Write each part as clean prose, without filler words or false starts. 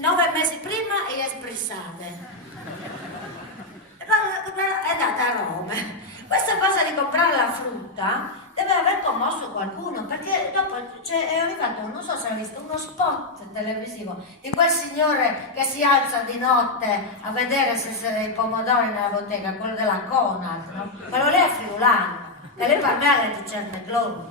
9 mesi prima e espressate. È andata a Roma. Questa cosa di comprare la frutta deve aver commosso qualcuno, perché dopo è arrivato, non so se hai visto, uno spot televisivo di quel signore che si alza di notte a vedere se i pomodori nella bottega, quello della Conad, no? Quello lì è friulano, e lei per me è di Cerneglobo.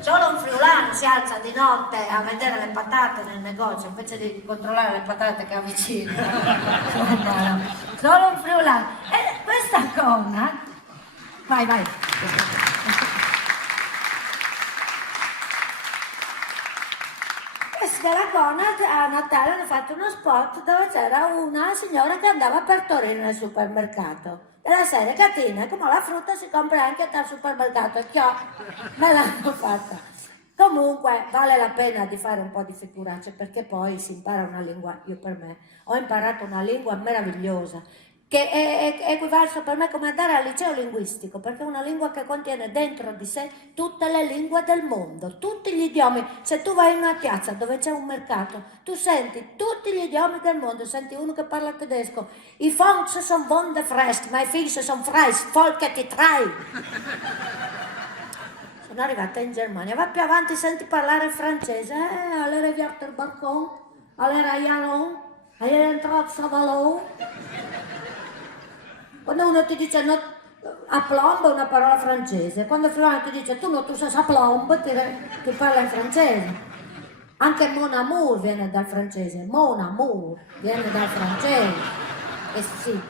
Solo un friulano si alza di notte a vedere le patate nel negozio invece di controllare le patate che ha vicino. Solo un friulano. E questa Conad, vai. Della Conad a Natale hanno fatto uno spot dove c'era una signora che andava per Torino nel supermercato. Della serie, Catina, come la frutta si compra anche dal supermercato, e me l'hanno fatta. Comunque vale la pena di fare un po' di figuracce, perché poi si impara una lingua. Io per me ho imparato una lingua meravigliosa, che è equivalso per me come andare al liceo linguistico, perché è una lingua che contiene dentro di sé tutte le lingue del mondo, tutti gli idiomi. Se tu vai in una piazza dove c'è un mercato, tu senti tutti gli idiomi del mondo, senti uno che parla tedesco, i Fonks sono wunderfresh, ma i Fisch sono fresh, Volke ti trai. Sono arrivata in Germania, va più avanti, senti parlare il francese, allora viens del balcon, allora allons, allora entrato Savalon. Quando uno ti dice no, aplomb è una parola francese, quando il friulano ti dice tu non tu sai aplomb, ti parla in francese. Anche mon amour viene dal francese, mon amour viene dal francese. E sì.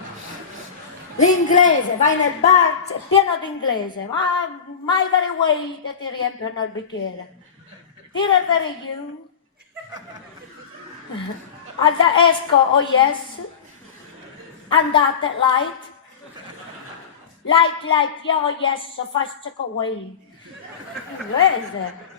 L'inglese, vai nel bar, è pieno di inglese, ma my very way che ti riempiono il bicchiere. Tira very you. Esco, oh yes. Andate, light. Like, yo, yes, so fast take away. Inglese.